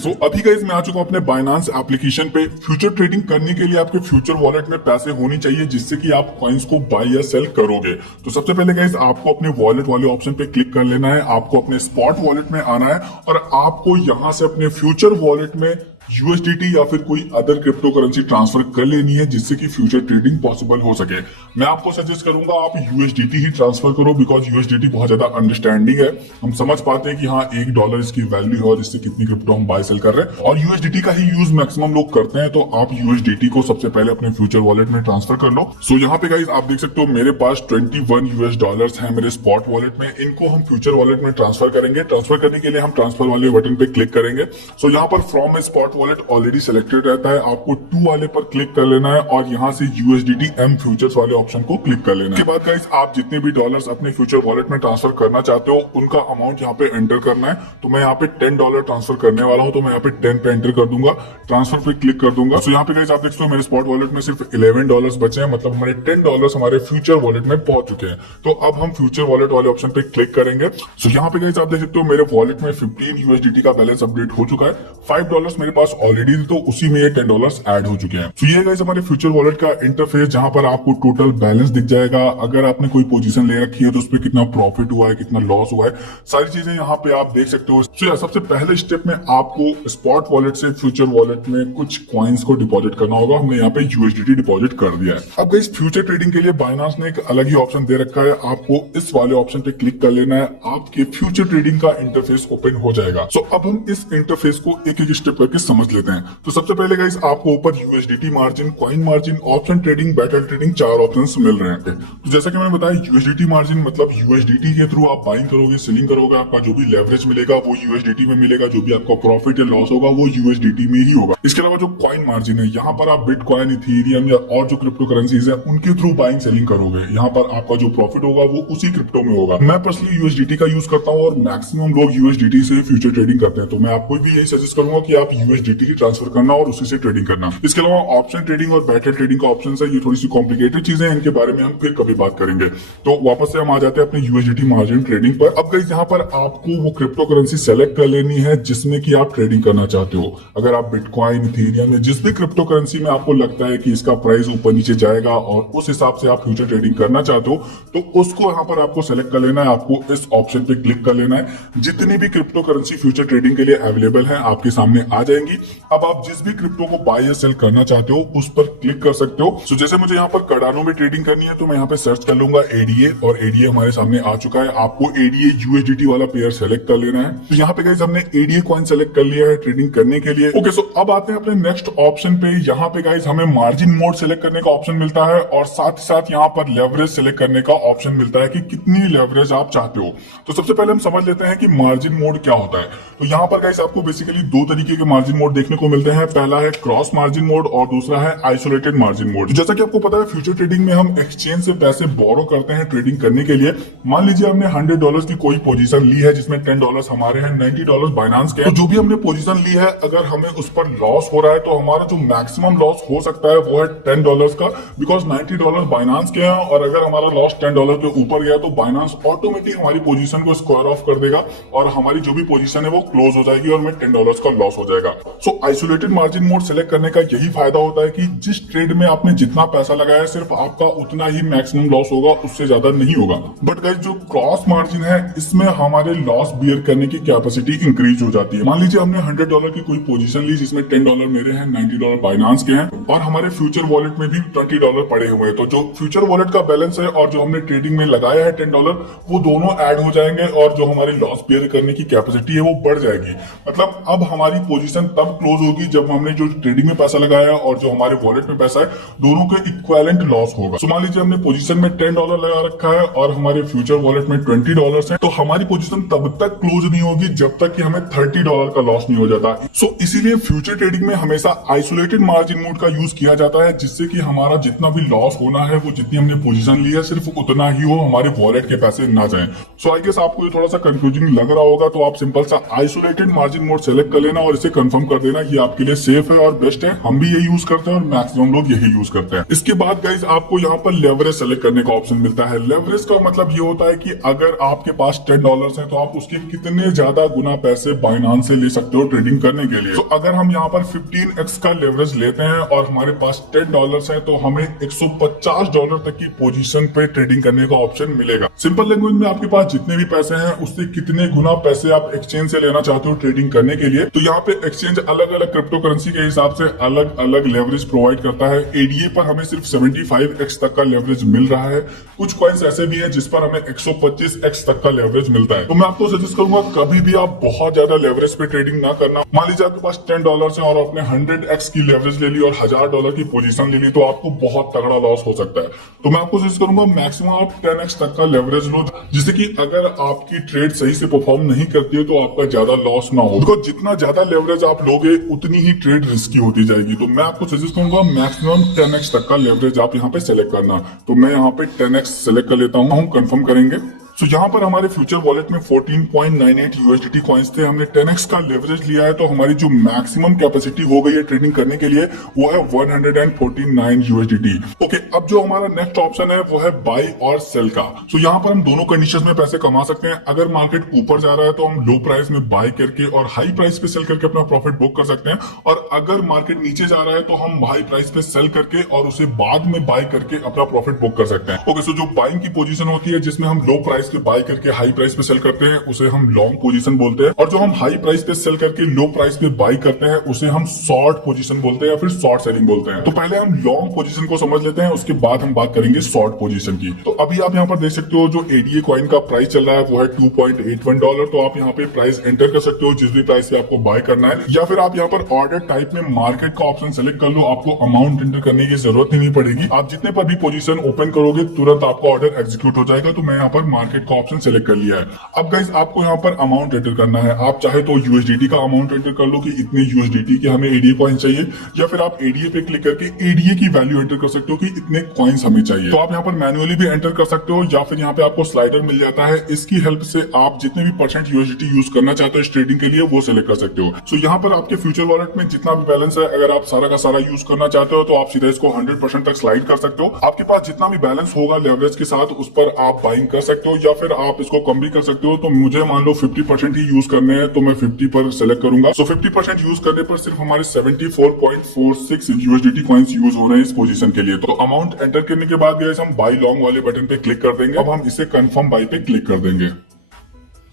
अभी गाइस मैं आ चुका हूं अपने बाइनांस एप्लीकेशन पे। फ्यूचर ट्रेडिंग करने के लिए आपके फ्यूचर वॉलेट में पैसे होनी चाहिए जिससे कि आप कॉइन्स को बाय या सेल करोगे। तो सबसे पहले गाइस आपको अपने वॉलेट वाले ऑप्शन पे क्लिक कर लेना है, आपको अपने स्पॉट वॉलेट में आना है और आपको यहां से अपने फ्यूचर वॉलेट में यूएसडीटी या फिर कोई अदर क्रिप्टो करेंसी ट्रांसफर कर लेनी है जिससे कि फ्यूचर ट्रेडिंग पॉसिबल हो सके। मैं आपको सजेस्ट करूंगा आप यूएसडीटी ही ट्रांसफर करो, बिकॉज यूएसडीटी बहुत ज्यादा अंडरस्टैंडिंग है। हम समझ पाते हैं कि हाँ $1 इसकी वैल्यू है और इससे कितनी क्रिप्टो हम बाय सेल कर रहे हैं, और यूएसडीटी का ही यूज मैक्सिमम लोग करते हैं। तो आप यूएसडीटी को सबसे पहले अपने फ्यूचर वॉलेट में ट्रांसफर कर लो। सो यहाँ पे गाइस आप देख सकते हो मेरे पास $21 है मेरे स्पॉट वॉलेट में। इनको हम फ्यूचर वॉलेट में ट्रांसफर करेंगे। ट्रांसफर करने के लिए हम ट्रांसफर वाले बटन पे क्लिक करेंगे। सो यहाँ पर from spot wallet already selected रहता है, आपको 2 वाले पर क्लिक कर लेना है और यहाँ से यूएसडीटी एम फ्यूचर्स वाले ऑप्शन को क्लिक कर लेना है। इसके बाद गाइस आप जितने भी डॉलर्स अपने फ्यूचर वॉलेट में ट्रांसफर करना चाहते हो उनका अमाउंट यहाँ पे एंटर करना है। तो मैं यहाँ पे $10 ट्रांसफर करने वाला हूँ, तो मैं यहाँ पे 10 पे एंटर कर दूंगा, ट्रांसफर पे क्लिक कर दूंगा। तो यहाँ पे गाइस आप देख सकते हो मेरे स्पॉट वॉलेट में सिर्फ $11 बचे हैं, मतलब हमारे $10 हमारे फ्यूचर वॉलेट में पहुंच चुके हैं। तो अब हम फ्यूचर वॉलेट वाले ऑप्शन पे क्लिक करेंगे। सो यहाँ पे गाइस आप देख सकते हो मेरे वॉलेट में 15 यूएसडीटी का बैलेंस अपडेट हो चुका है। $5 मेरे पास ऑलरेडी, तो उसी में ये $10 ऐड हो चुके हैं। तो ये गाइस हमारे फ्यूचर वॉलेट का इंटरफेस, जहां पर आपको टोटल बैलेंस दिख जाएगा। अगर आपने कोई पोजीशन ले रखी है तो उसपे कितना प्रॉफिट हुआ है, कितना लॉस हुआ है, सारी चीजें यहाँ पे आप देख सकते हो। तो सबसे पहले स्टेप में आपको स्पॉट वॉलेट से फ्यूचर वॉलेट में कुछ कॉइन्स को डिपॉजिट करना होगा। हमने यहाँ पे यूएसडीटी डिपॉजिट कर दिया है। अब गाइस फ्यूचर ट्रेडिंग के लिए बाइनांस ने एक अलग ही ऑप्शन दे रखा है, आपको इस वाले ऑप्शन पे क्लिक कर लेना है, आपके फ्यूचर ट्रेडिंग का इंटरफेस ओपन हो जाएगा। सो अब हम इस इंटरफेस को एक एक स्टेप करके समझ लेते हैं। तो सबसे पहले गाइस आपको ऊपर USDT margin, coin margin, option trading, battle trading 4 options मिल रहे हैं। तो जैसा कि मैंने बताया यूएसडीटी मार्जिन मतलब यूएसडीटी के थ्रू आप बाइंग करोगे, सेलिंग करोगे, आपका जो भी लेवरेज मिलेगा वो यूएसडीटी में मिलेगा, जो भी आपका प्रॉफिट या लॉस होगा वो यूएसडीटी में ही होगा। इसके अलावा जो कॉइन मार्जिन है, यहाँ पर आप बिटकॉइन, इथेरियम या और जो क्रिप्टो करेंसीज है उनके थ्रू बाइंग सेलिंग करोगे। यहाँ पर आपका जो प्रॉफिट होगा वो उसी क्रिप्टो में होगा। मैं पर्सनली यूएसडीटी का यूज करता हूँ और मैक्सिमम लोग यूएसडीटी से फ्यूचर ट्रेडिंग करते हैं, तो मैं आपको भी यही सजेस्ट करूंगा कि आप यूएसडीटी ट्रांसफर करना और उसी से ट्रेडिंग करना। इसके अलावा ऑप्शन ट्रेडिंग और बैटल ट्रेडिंग का ऑप्शन है, ये थोड़ी सी कॉम्प्लिकेटेड चीजें हैं, इनके बारे में हम फिर कभी बात करेंगे। तो वापस से हम आ जाते हैं अपने यूएसडीटी मार्जिन ट्रेडिंग पर। अब गाइस यहाँ पर आपको वो क्रिप्टो करेंसी सेलेक्ट कर लेनी है जिसमें कि आप ट्रेडिंग करना चाहते हो। अगर आप बिटकॉइन, इथेरियम या जिस भी क्रिप्टो करेंसी में आपको लगता है कि इसका प्राइस ऊपर नीचे जाएगा और उस हिसाब से आप फ्यूचर ट्रेडिंग करना चाहते हो, तो उसको यहाँ पर आपको सेलेक्ट कर लेना है, आपको इस ऑप्शन पे क्लिक कर लेना है। जितनी भी क्रिप्टो करेंसी फ्यूचर ट्रेडिंग के लिए अवेलेबल है आपके सामने आ जाएंगी। अब आप जिस भी क्रिप्टो को बाय या सेल करना चाहते हो उस पर क्लिक कर सकते हो। सो जैसे मुझे यहाँ पर कार्डानो में ट्रेडिंग करनी है तो मैं यहाँ पे सर्च कर लूंगा एडीए, और एडीए हमारे सामने आ चुका है। आपको एडीए यूएसडीटी वाला पेयर सेलेक्ट कर लेना है। तो यहाँ पे गाइस हमने एडीए कॉइन सेलेक्ट कर लिया है ट्रेडिंग करने के लिए। ओके, सो अब आते हैं अपने नेक्स्ट ऑप्शन पे। यहाँ पे गाइस हमें मार्जिन मोड सेलेक्ट करने का ऑप्शन मिलता है और साथ ही साथ यहाँ पर लेवरेज सेलेक्ट करने का ऑप्शन मिलता है कि कितनी लेवरेज आप चाहते हो। तो सबसे पहले हम समझ लेते हैं कि मार्जिन मोड क्या होता है। तो यहाँ पर गाइस आपको बेसिकली 2 तरीके के मार्जिन मोड देखने को मिलते हैं। पहला है क्रॉस मार्जिन मोड और दूसरा है आइसोलेटेड मार्जिन मोड। जैसा कि आपको पता है फ्यूचर ट्रेडिंग में हम एक्सचेंज से पैसे बोरो करते हैं ट्रेडिंग करने के लिए। मान लीजिए हमने $100 की कोई पोजीशन ली है जिसमें $10 हमारे हैं, $90 बाइनांस के हैं। तो जो भी हमने पोजीशन ली है अगर हमें उस पर लॉस हो रहा है तो हमारा जो मैक्सिमम लॉस हो सकता है वो है $10 का, बिकॉज $90 बाइनांस के हैं। और अगर हमारा लॉस $10 के ऊपर गया तो बाइनांस ऑटोमेटिक हमारी पोजीशन को स्क्वायर ऑफ कर देगा और हमारी जो भी पोजीशन है वो क्लोज हो जाएगी और हमें $10 का लॉस हो जाएगा। सो आइसोलेटेड मार्जिन मोड सेलेक्ट करने का यही फायदा होता है कि जिस ट्रेड में आपने जितना पैसा लगाया सिर्फ आपका उतना ही मैक्सिमम लॉस होगा, उससे ज्यादा नहीं होगा। बट गाइस जो क्रॉस मार्जिन है इसमें हमारे लॉस बियर करने की कैपेसिटी इंक्रीज हो जाती है। मान लीजिए हमने $100 की कोई पोजीशन ली जिसमें $10 मेरे हैं, $90 बाइनांस के हैं और हमारे फ्यूचर वॉलेट में भी $20 पड़े हुए हैं। तो जो फ्यूचर वॉलेट का बैलेंस है और जो हमने ट्रेडिंग में लगाया है $10 वो दोनों ऐड हो जाएंगे और जो हमारी लॉस बियर करने की कैपेसिटी है वो बढ़ जाएगी। मतलब अब हमारी पोजीशन तब क्लोज होगी जब हमने जो ट्रेडिंग में पैसा लगाया और जो हमारे वॉलेट में पैसा है दोनों का इक्विवेलेंट लॉस होगा। सो मान लीजिए हमने पोजीशन में $10 लगा रखा है और हमारे फ्यूचर वॉलेट में $20 है, तो हमारी पोजीशन तब तक क्लोज नहीं होगी जब तक कि हमें $30 का लॉस नहीं हो जाता। सो इसीलिए फ्यूचर ट्रेडिंग में हमेशा आइसोलेटेड मार्जिन मोड का यूज किया जाता है, जिससे कि हमारा जितना भी लॉस होना है वो जितनी हमने पोजीशन ली है सिर्फ उतना ही हो, हमारे वॉलेट के पैसे ना जाए। सो आई गेस आपको ये थोड़ा सा कंफ्यूजिंग लग रहा होगा, तो आप सिंपल सा आइसोलेटेड मार्जिन मोड सेलेक्ट कर लेना और इसे कंफर्म कर देना, ये आपके लिए सेफ है और बेस्ट है। हम भी यही यूज करते हैं और मैक्सिमम लोग यही यूज करते हैं। इसके बाद गाइज आपको यहाँ पर लेवरेज सेलेक्ट करने का ऑप्शन मिलता है। लेवरेज का मतलब ये होता है कि अगर आपके पास $10 है तो आप उसके कितने ज्यादा गुना पैसे बाइनांस से ले सकते हो ट्रेडिंग करने के लिए। तो अगर हम यहाँ पर 15x का लेवरेज लेते हैं और हमारे पास $10 है तो हमें $150 तक की पोजीशन पे ट्रेडिंग करने का ऑप्शन मिलेगा। सिंपल लैंग्वेज में आपके पास जितने भी पैसे हैं उससे कितने गुना पैसे आप एक्सचेंज से लेना चाहते हो ट्रेडिंग करने के लिए। तो यहाँ पे एक्सचेंज अलग अलग क्रिप्टो करेंसी के हिसाब से अलग अलग लेवरेज प्रोवाइड करता है। एडीए पर हमें सिर्फ 75x तक का लेवरेज मिल रहा है। कुछ कॉइन्स ऐसे भी हैं जिस पर हमें 125x तक का लेवरेज मिलता है। तो मैं आपको सजेस्ट करूंगा कभी भी आप बहुत ज्यादा लेवरेज पे ट्रेडिंग ना करना। मान लीजिए आपके पास $10 है और आपने 100x की लेवरेज ले ली और $1000 की पोजीशन ले ली तो आपको बहुत तगड़ा लॉस हो सकता है। तो मैं आपको सजेस्ट करूंगा मैक्सिमम आप 10x तक का लेवरेज लो, जिससे कि अगर आपकी ट्रेड सही से परफॉर्म नहीं करती है तो आपका ज्यादा लॉस ना हो। बिकॉज जितना ज्यादा लेवरेज आप लोगे उतनी ही ट्रेड रिस्की होती जाएगी। तो मैं आपको सजेस्ट करूंगा मैक्सिमम 10x तक का लेवरेज आप यहाँ पे सेलेक्ट करना। तो मैं यहाँ पे 10x सेलेक्ट कर लेता हूँ, हम कंफर्म करेंगे। तो यहाँ पर हमारे फ्यूचर वॉलेट में 14.98 यूएसडीटी कॉइन्स थे। हमने 10x का लेवरेज लिया है तो हमारी जो मैक्सिमम कैपेसिटी हो गई है ट्रेडिंग करने के लिए वो है 149 यूएसडीटी। ओके, अब जो हमारा नेक्स्ट ऑप्शन है वो है बाई और सेल का। तो यहाँ पर हम दोनों कंडीशंस में पैसे कमा सकते हैं। अगर मार्केट ऊपर जा रहा है तो हम लो प्राइस में बाय करके और हाई प्राइस पे सेल करके अपना प्रॉफिट बुक कर सकते हैं, और अगर मार्केट नीचे जा रहा है तो हम हाई प्राइस पे सेल करके और उसे बाद में बाय करके अपना प्रॉफिट बुक कर सकते हैं। ओके, सो जो बाइंग की पोजीशन होती है जिसमें हम लो प्राइस पे बाय करके हाई प्राइस पे सेल करते हैं उसे हम लॉन्ग पोजीशन बोलते हैं, और जो हम हाई प्राइस पे सेल करके लो प्राइस पे बाय करते हैं उसे हम शॉर्ट पोजीशन बोलते हैं या फिर शॉर्ट सेलिंग बोलते हैं। तो पहले हम लॉन्ग पोजीशन को समझ लेते हैं, उसके बाद हम बात करेंगे शॉर्ट पोजीशन की। तो अभी आप यहाँ पर देख सकते हो जो एडीए कॉइन का प्राइस चल रहा है वो है $2.81। तो आप यहाँ पे प्राइस एंटर कर सकते हो जिस भी प्राइस पे आपको बाय करना है, या फिर आप यहाँ पर ऑर्डर टाइप में मार्केट का ऑप्शन सेलेक्ट कर लो। आपको अमाउंट एंटर करने की जरूरत ही नहीं पड़ेगी। आप जितने पर भी पोजीशन ओपन करोगे तुरंत आपका ऑर्डर एग्जीक्यूट हो जाएगा। तो मैं यहाँ पर मार्केट का ऑप्शन सेलेक्ट कर लिया है। अब गाइस आपको यहाँ पर अमाउंट एंटर करना है। आप चाहे तो यूएसडीटी का अमाउंट एंटर कर लो कि इतने यूएसडीटी के हमें एडीए कॉइन चाहिए, या फिर आप एडीए पे क्लिक करके एडीए की वैल्यू एंटर कर सकते हो कि इतने कॉइन्स हमें चाहिए। तो आप यहाँ पर मैन्युअली भी एंटर कर सकते हो, या फिर यहाँ पे आपको स्लाइडर मिल जाता है। इसकी हेल्प से आप जितने भी परसेंट यूएसडीटी यूज करना चाहते हो इस ट्रेडिंग के लिए वो सिलेक्ट कर सकते हो। सो यहाँ पर आपके फ्यूचर वॉलेट में जितना भी बैलेंस है अगर आप सारा का सारा यूज करना चाहते हो तो आप सीधा इसको 100% तक स्लाइड कर सकते हो। आपके पास जितना भी बैलेंस होगा लेवरेज के साथ उस पर आप बाइंग कर सकते हो, या फिर आप इसको कम भी कर सकते हो। तो मुझे मान लो 50% ही यूज करने हैं तो मैं 50 पर सेलेक्ट करूंगा। सो 50% यूज करने पर सिर्फ हमारे 74.46 यूएसडीटी कॉइन्स यूज हो रहे हैं इस पोजीशन के लिए। तो अमाउंट एंटर करने के बाद गाइस हम बाई लॉन्ग वाले बटन पे क्लिक कर देंगे। अब हम इसे कंफर्म बाई पे क्लिक कर देंगे।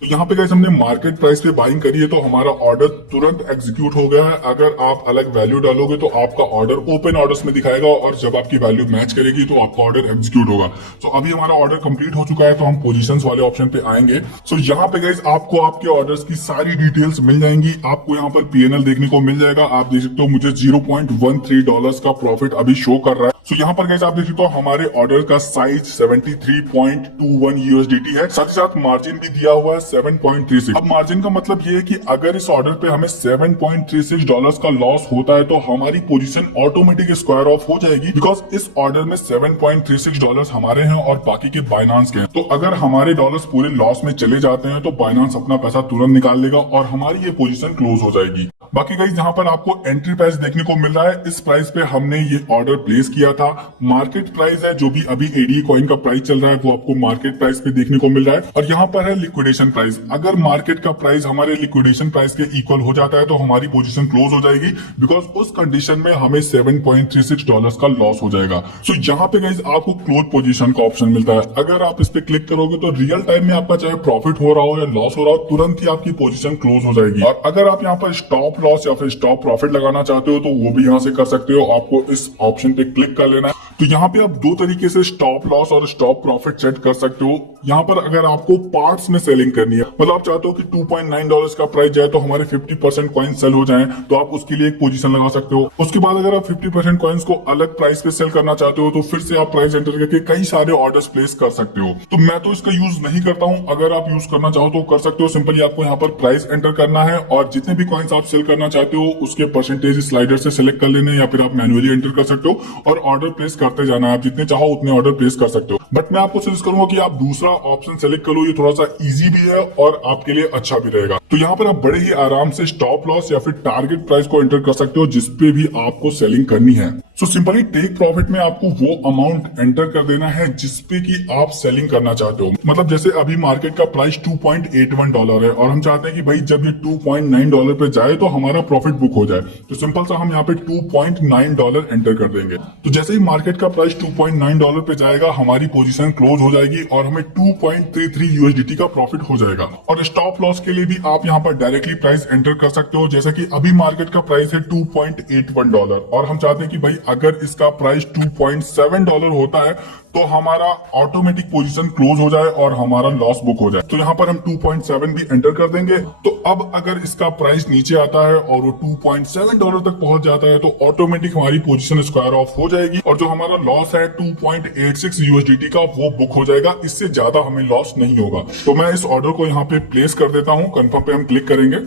तो यहाँ पे गाइस हमने मार्केट प्राइस पे बाइंग करी है तो हमारा ऑर्डर तुरंत एग्जीक्यूट हो गया है। अगर आप अलग वैल्यू डालोगे तो आपका ऑर्डर ओपन ऑर्डर्स में दिखाएगा, और जब आपकी वैल्यू मैच करेगी तो आपका ऑर्डर एग्जीक्यूट होगा। तो अभी हमारा ऑर्डर कंप्लीट हो चुका है तो हम पोजीशंस वाले ऑप्शन पे आएंगे। सो यहाँ पे गाइस आपको आपके ऑर्डर्स की सारी डिटेल्स मिल जाएंगी। आपको यहाँ पर पीएनएल देखने को मिल जाएगा। आप देख सकते हो मुझे $0.13 का प्रॉफिट अभी शो कर रहा है। सो यहाँ पर गाइस आप देख सकते हो हमारे ऑर्डर का साइज 73.21 यूएसडीटी है। साथ ही साथ मार्जिन भी दिया हुआ है 7.36। अब मार्जिन का मतलब ये है कि अगर इस ऑर्डर पे हमें $7.36 का लॉस होता है तो हमारी पोजीशन ऑटोमेटिक स्क्वायर ऑफ हो जाएगी, बिकॉज इस ऑर्डर में $7.36 हमारे हैं और बाकी के बाइनांस के हैं। तो अगर हमारे डॉलर्स पूरे लॉस में चले जाते हैं तो बाइनांस अपना पैसा तुरंत निकाल लेगा और हमारी ये पोजीशन क्लोज हो जाएगी। बाकी गाइस यहाँ पर आपको एंट्री प्राइस देखने को मिल रहा है। इस प्राइस पे हमने ये ऑर्डर प्लेस किया था। मार्केट प्राइस है जो भी अभी एडीए कॉइन का प्राइस चल रहा है वो आपको मार्केट प्राइस पे देखने को मिल रहा है, और यहाँ पर है लिक्विडेशन प्राइस। अगर मार्केट का प्राइस हमारे लिक्विडेशन प्राइस के इक्वल हो जाता है तो हमारी पोजीशन क्लोज हो जाएगी, बिकॉज उस कंडीशन में हमें $7.36 का लॉस हो जाएगा। सो यहाँ पे गाइस आपको क्लोज पोजीशन का ऑप्शन मिलता है। अगर आप इस पे क्लिक करोगे तो रियल टाइम में आपका चाहे प्रॉफिट हो रहा हो या लॉस हो रहा हो तुरंत ही आपकी पोजीशन क्लोज हो जाएगी। और अगर आप यहाँ पर स्टॉप लॉस या फिर स्टॉप प्रॉफिट लगाना चाहते हो तो वो भी यहाँ से कर सकते हो। आपको इस ऑप्शन पे क्लिक कर लेना है। तो यहाँ पे आप दो तरीके से स्टॉप लॉस और स्टॉप प्रॉफिट सेट कर सकते हो। यहाँ पर अगर आपको पार्ट्स में सेलिंग करनी है, मतलब आप चाहते हो कि $2.9 का प्राइस जाए तो हमारे 50% कॉइन्स सेल हो जाएं, तो आप उसके लिए एक पोजीशन लगा सकते हो। उसके बाद अगर आप 50% कॉइन्स को अलग प्राइस पे सेल करना चाहते हो तो फिर से आप प्राइस एंटर करके कई सारे ऑर्डर्स प्लेस कर सकते हो। तो मैं तो इसका यूज नहीं करता हूँ, अगर आप यूज करना चाहो तो कर सकते हो। सिंपली आपको यहाँ पर प्राइस एंटर करना है और जितने भी कॉइन्स आप सेल करना चाहते हो उसके परसेंटेज स्लाइडर से सिलेक्ट कर लेना, या फिर आप मैन्युअली एंटर कर सकते हो और ऑर्डर प्लेस करते जाना है। आप जितने चाहो उतने ऑर्डर प्लेस कर सकते हो, बट मैं आपको सजेस्ट करूंगा कि आप दूसरा ऑप्शन सेलेक्ट करो। ये थोड़ा सा इजी भी है और आपके लिए अच्छा भी रहेगा। तो यहाँ पर आप बड़े ही आराम से स्टॉप लॉस या फिर टारगेट प्राइस को एंटर कर सकते हो जिसपे भी आपको सेलिंग करनी है। सो सिंपली टेक प्रॉफिट में आपको वो अमाउंट एंटर कर देना है जिसपे कि आप सेलिंग करना चाहते हो। मतलब जैसे अभी मार्केट का प्राइस $2.81 है और हम चाहते हैं कि भाई जब ये $2.9 पे जाए तो हमारा प्रॉफिट बुक हो जाए, तो सिंपल सा हम यहाँ पे $2.9 एंटर कर देंगे। तो जैसे ही मार्केट का प्राइस $2.9 पे जाएगा हमारी पोजीशन क्लोज हो जाएगी और हमें 2.33 USDT का प्रॉफिट हो जाएगा। और स्टॉप लॉस के लिए भी आप यहाँ पर डायरेक्टली प्राइस एंटर कर सकते हो। जैसे कि अभी मार्केट का प्राइस है $2.81 और हम चाहते हैं कि भाई अगर इसका प्राइस $2.7 होता है तो हमारा ऑटोमेटिक पोजीशन क्लोज हो जाए और हमारा लॉस बुक हो जाए। तो यहाँ पर हम 2.7 भी एंटर कर देंगे। तो अब अगर इसका प्राइस नीचे आता है और वो $2.7 तक पहुंच जाता है तो ऑटोमेटिक हमारी पोजीशन स्क्वायर ऑफ हो जाएगी और जो हमारा लॉस है 2.86 USDT का वो बुक हो जाएगा। इससे ज्यादा हमें लॉस नहीं होगा। तो मैं इस ऑर्डर को यहाँ पे प्लेस कर देता हूँ। कंफर्म पे हम क्लिक करेंगे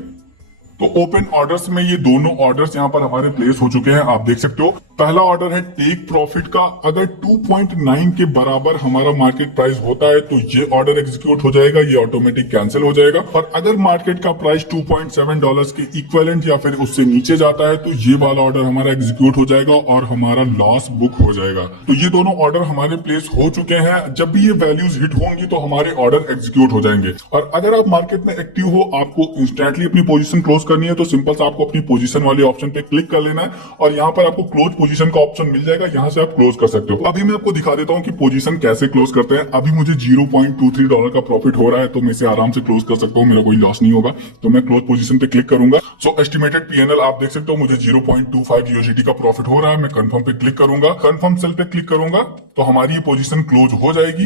तो ओपन ऑर्डर्स में ये दोनों ऑर्डर्स यहाँ पर हमारे प्लेस हो चुके हैं। आप देख सकते हो पहला ऑर्डर है टेक प्रॉफिट का। अगर 2.9 के बराबर हमारा मार्केट प्राइस होता है तो ये ऑर्डर एग्जीक्यूट हो जाएगा, ये ऑटोमेटिक कैंसिल हो जाएगा। और अगर मार्केट का प्राइस $2.7 के इक्विवेलेंट या फिर उससे नीचे जाता है तो ये वाला ऑर्डर हमारा एग्जीक्यूट हो जाएगा और हमारा लॉस बुक हो जाएगा। तो ये दोनों ऑर्डर हमारे प्लेस हो चुके हैं। जब भी ये वैल्यूज हिट होंगी तो हमारे ऑर्डर एग्जीक्यूट हो जाएंगे। और अगर आप मार्केट में एक्टिव हो, आपको इंस्टेंटली अपनी पोजीशन क्लोज करनी है तो सिंपल से आपको अपनी पोजीशन वाले ऑप्शन पे क्लिक कर लेना है और यहाँ पर आपको क्लोज पोजीशन का ऑप्शन मिल जाएगा। यहाँ से आप क्लोज कर सकते हो। अभी मैं आपको दिखा देता हूँ कि पोजीशन कैसे क्लोज करते हैं। अभी मुझे $0.23 का प्रॉफिट हो रहा है तो मैं इसे आराम से क्लोज कर सकता हूँ, मेरा कोई लॉस नहीं होगा। तो मैं क्लोज पोजीशन पे क्लिक करूंगा। सो एस्टिमेटेड PNL आप देख सकते हो, मुझे 0.25 USDT का प्रॉफिट हो रहा है। मैं कंफर्म पे क्लिक करूंगा, कंफर्म सेल पे क्लिक करूंगा तो हमारी ये पोजीशन क्लोज हो जाएगी।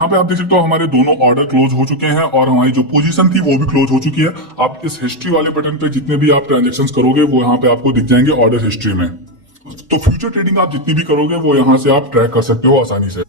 यहाँ पे आप देख सकते हो हमारे दोनों ऑर्डर क्लोज हो चुके हैं और हमारी जो पोजीशन थी वो भी क्लोज हो चुकी है। आप इस हिस्ट्री वाले बटन पे जितने भी आप ट्रांजेक्शंस करोगे वो यहाँ पे आपको दिख जाएंगे ऑर्डर हिस्ट्री में। तो फ्यूचर ट्रेडिंग आप जितनी भी करोगे वो यहाँ से आप ट्रैक कर सकते हो आसानी से।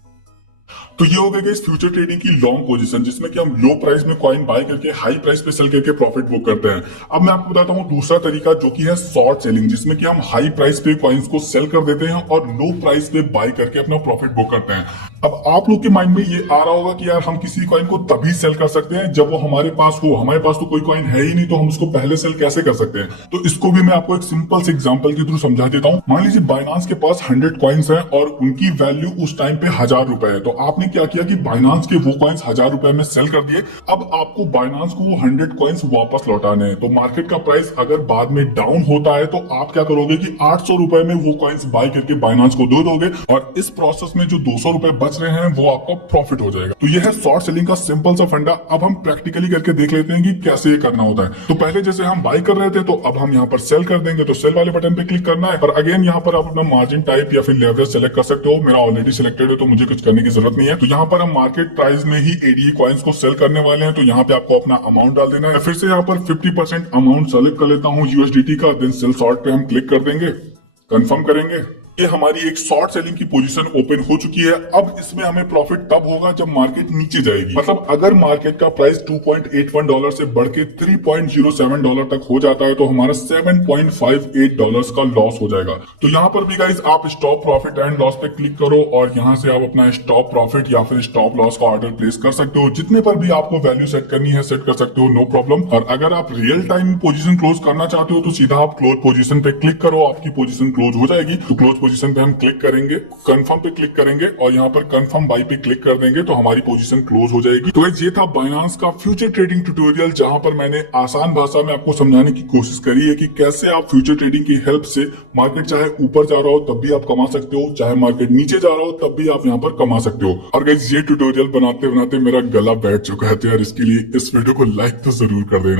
तो ये हो गई फ्यूचर ट्रेडिंग की लॉन्ग पोजीशन जिसमें कि हम लो प्राइस में कॉइन बाय करके हाई प्राइस पे सेल करके प्रॉफिट बुक करते हैं। अब मैं आपको बताता हूँ दूसरा तरीका जो कि है शॉर्ट सेलिंग, जिसमें कि हम हाई प्राइस पे कॉइन्स को सेल कर देते हैं और लो प्राइस पे बाय करके अपना प्रॉफिट बुक करते हैं। अब आप लोग के माइंड में ये आ रहा होगा कि यार हम किसी कॉइन को तभी सेल कर सकते हैं जब वो हमारे पास हो। हमारे पास तो कोई कॉइन है ही नहीं तो हम उसको पहले सेल कैसे कर सकते हैं। तो इसको भी मैं आपको एक सिंपल से एग्जांपल के थ्रू समझा देता हूँ। मान लीजिए बाइनांस के पास 100 कॉइन्स हैं और उनकी वैल्यू उस टाइम पे ₹1000 है। तो आपने क्या किया कि बाइनांस के वो कॉइन्स ₹1000 में सेल कर दिए। अब आपको बाइनांस को वो 100 कॉइन्स वापस लौटाने हैं। तो मार्केट का प्राइस अगर बाद में डाउन होता है तो आप क्या करोगे कि ₹800 में वो कॉइन्स बाय करके बाइनांस को दे दोगे और इस प्रोसेस में जो ₹200 बच रहे हैं वो आपका प्रॉफिट हो जाएगा। तो ये है शॉर्ट सेलिंग का सिंपल सा फंडा। अब हम प्रैक्टिकली करके देख लेते हैं कि कैसे ये करना होता है। तो पहले जैसे हम बाय कर रहे थे तो अब हम यहाँ पर सेल कर देंगे। तो सेल वाले बटन पे क्लिक करना है और अगेन यहाँ पर आप अपना मार्जिन टाइप या फिर लेवरेज सेलेक्ट कर सकते हो। मेरा ऑलरेडी सिलेक्टेड है तो मुझे कुछ करने की जरूरत नहीं है। तो यहाँ पर हम मार्केट प्राइस में ही ADA कॉइन्स को सेल करने वाले हैं। तो यहाँ पे आपको अपना अमाउंट डाल देना है। फिर से यहाँ पर 50% अमाउंट सेलेक्ट कर लेता हूँ USDT का। देन सेल शॉर्ट पे हम क्लिक कर देंगे, कंफर्म करेंगे। ये हमारी एक शॉर्ट सेलिंग की पोजीशन ओपन हो चुकी है। अब इसमें हमें प्रॉफिट तब होगा जब मार्केट नीचे जाएगी। मतलब अगर मार्केट का प्राइस $2.81 से बढ़ के $3.07 तक हो जाता है तो हमारा $7.58 का लॉस हो जाएगा। तो यहाँ पर भी गाइस आप स्टॉप प्रॉफिट एंड लॉस पे क्लिक करो और यहाँ से आप अपना स्टॉप प्रॉफिट या फिर स्टॉप लॉस का ऑर्डर प्लेस कर सकते हो। जितने पर भी आपको वैल्यू सेट करनी है सेट कर सकते हो, नो प्रॉब्लम। और अगर आप रियल टाइम पोजीशन क्लोज करना चाहते हो तो सीधा आप क्लोज पोजीशन पे क्लिक करो, आपकी पोजीशन क्लोज हो जाएगी। तो क्लोज पोजीशन पे हम क्लिक करेंगे, कंफर्म पे क्लिक करेंगे और यहाँ पर कंफर्म बाय पे क्लिक कर देंगे तो हमारी पोजीशन क्लोज हो जाएगी। तो ये था बाइनांस का फ्यूचर ट्रेडिंग ट्यूटोरियल, जहां पर मैंने आसान भाषा में आपको समझाने की कोशिश करी है कि कैसे आप फ्यूचर ट्रेडिंग की हेल्प से मार्केट चाहे ऊपर जा रहा हो तब भी आप कमा सकते हो, चाहे मार्केट नीचे जा रहा हो तब भी आप यहाँ पर कमा सकते हो। और गाइस ये ट्यूटोरियल बनाते बनाते मेरा गला बैठ चुका है तो यार इसके लिए इस वीडियो को लाइक तो जरूर कर देना।